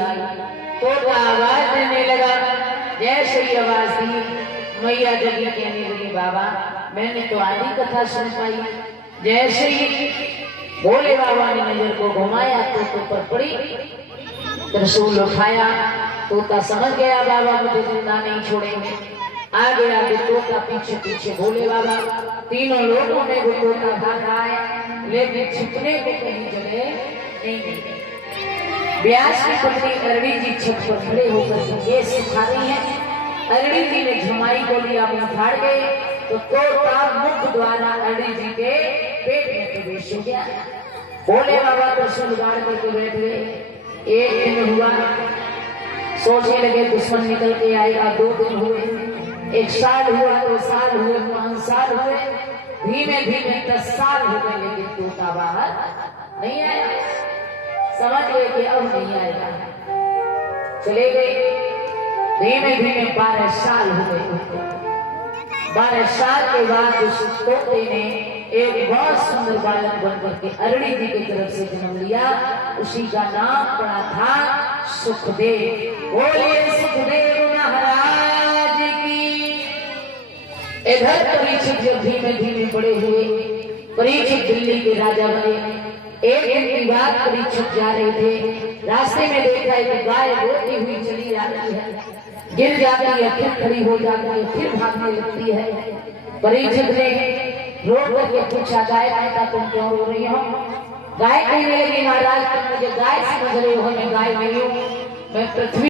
आई तो आवाज देने लगा। जैसे ही आवाज दी मैया जगी कहने लगी बाबा मैंने तो आधी कथा सुन पाई। जैसे ही भोले बाबा ने नजर को घुमाया तो पर पड़ी, त्रिशूल उठाया। तोता समझ गया बाबा मुझे जिंदा नहीं छोड़ेंगे। आगे आगे तोता, पीछे पीछे भोले बाबा। तीनों लोगों में वो तोता भागा है, लेकिन छिपने को कहीं जगह नहीं मिली। व्यास की पत्नी अरड़ी जी छत पर खड़े होकर ये सिखा रही है। अरड़ी जी ने झुमाई को लिया अपना फाड़ गए तो तोता मुख द्वारा अरड़ी जी के पेट में प्रवेश हो गया। भोले बाबा तो सुलगाड़ करके बैठ गए। एक दिन हुआ, सोचने लगे दुश्मन निकल के आएगा। 2 दिन हुए, 1 साल हुआ, 2 साल हुए, 5 साल हुए, धीमे धीमे 10 साल हो गए, लेकिन तोता बाहर नहीं आया। समझ गए कि अब नहीं आएगा, चले गए। धीमे धीमे 12 साल हो गए। 12 साल के बाद उस तोते ने एक बहुत सुंदर बालक बनकर के अरड़ी जी की तरफ से जन्म लिया। उसी का नाम पड़ा था सुखदेव। बोलिए सुखदेव महाराज की। इधर परीक्षित जब धीमे धीमे बड़े हुए, परीक्षित दिल्ली के राजा बने। एक दिन की बात, परीक्षित जा रहे थे, रास्ते में देखा एक गाय रोती हुई चली आ रही है। गिर जाती है, फिर खड़ी हो जाती है, फिर भागने लगती है। परीक्षित ने रो करके पूछा गाय माता तुम क्यों रो रही हो? गाय कहने लगी महाराज तुम मुझे गाय समझ रहे हो, मैं गाय नहीं हूँ, मैं पृथ्वी